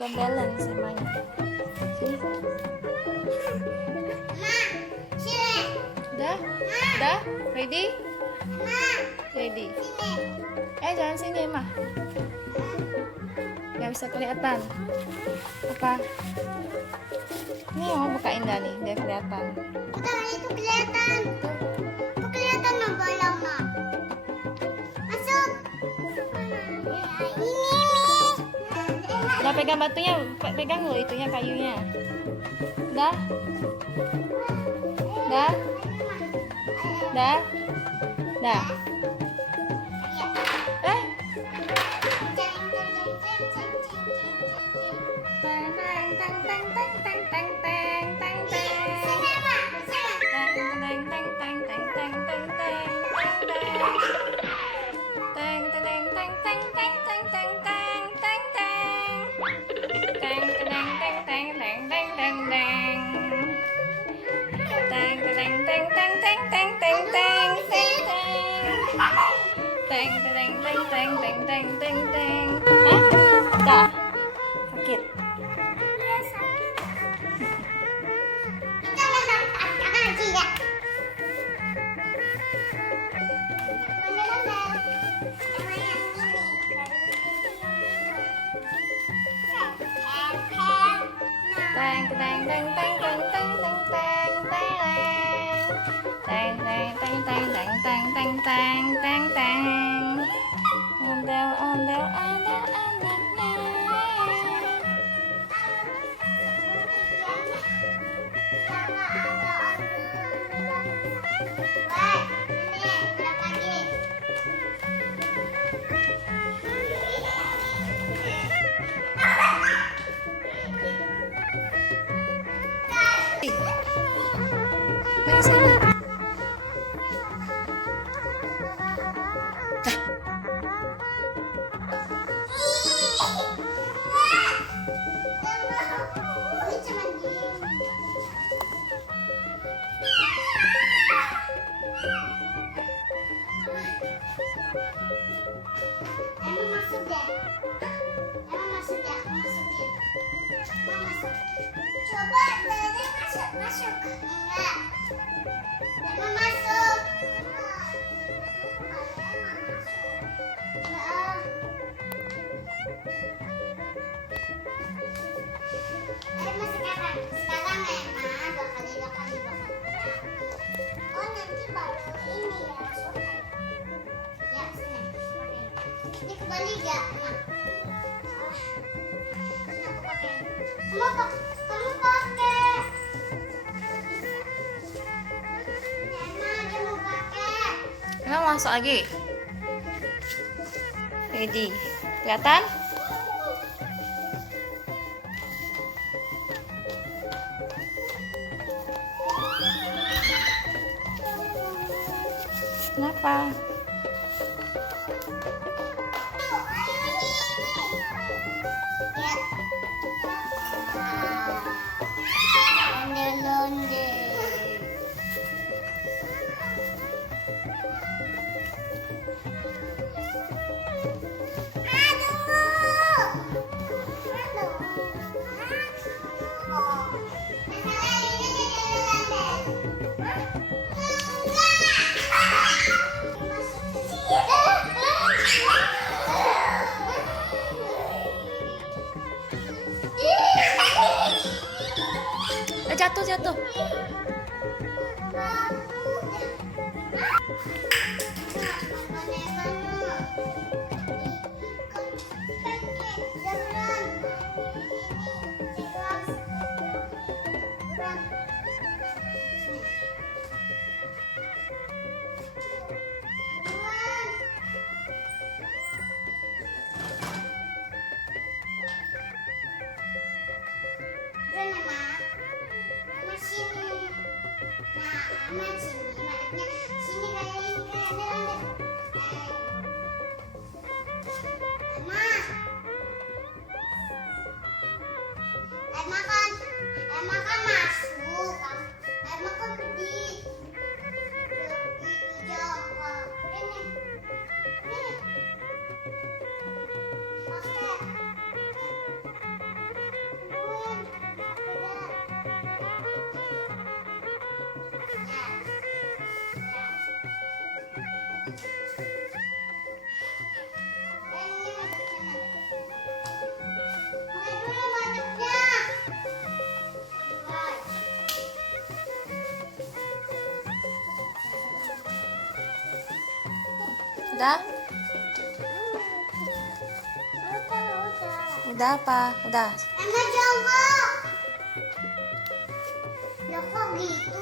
Balance emangnya. Sini. Udah, ready? Ready. Jangan sini mah. Gak bisa kelihatan. Apa? Nih mau buka Indah nih, biar kelihatan. Udah itu kelihatan. Kelihatan no bola mah. Masuk. Ini. Udah pegang batunya, pegang loh itunya kayunya. Udah? Udah? Udah? Udah? Dah. Sakit. Ondel anaknya. Mari sana. Emang masuk deh. Emang masuk ya, aku masukin. Mau masuk. Coba Dede masuk. Enggak. Emang masuk. Enggak. Emang sekarang Emang 2 kali. Oh nanti baru ini ya sore. Ya sini. Ini kembali gak, Mak? Ini aku pakai. Kamu pakai. Emang dia mau pakai. Emang masuk lagi. Ready. Kelihatan? Kenapa? Londe. Jatuh. Emang kan masuk. Emang kan pergi. Udah? Udah. Udah apa? Udah. Emang jongkok. Loh kok gitu?